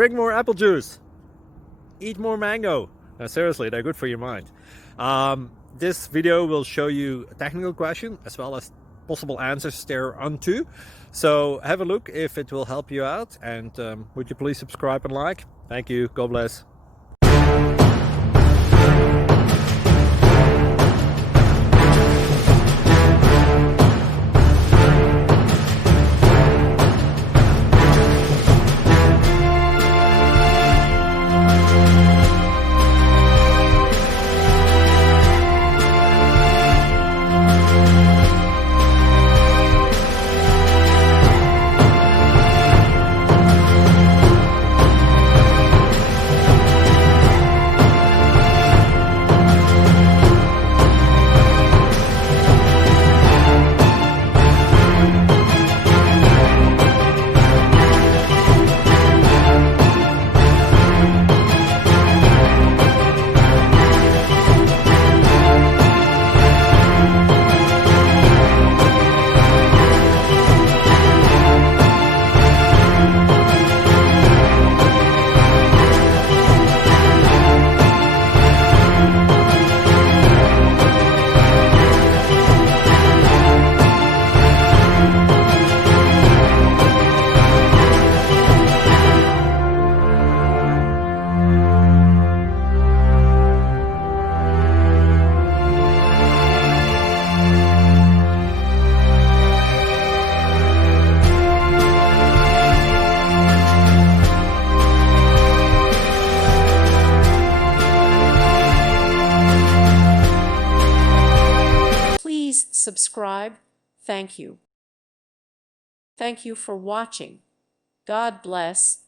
Drink more apple juice. Eat more mango. No, seriously, they're good for your mind. This video will show you a technical question as well as possible answers thereunto. So have a look if it will help you out, and would you please subscribe and like? Thank you. God bless. Please subscribe. Thank you. Thank you for watching. God bless.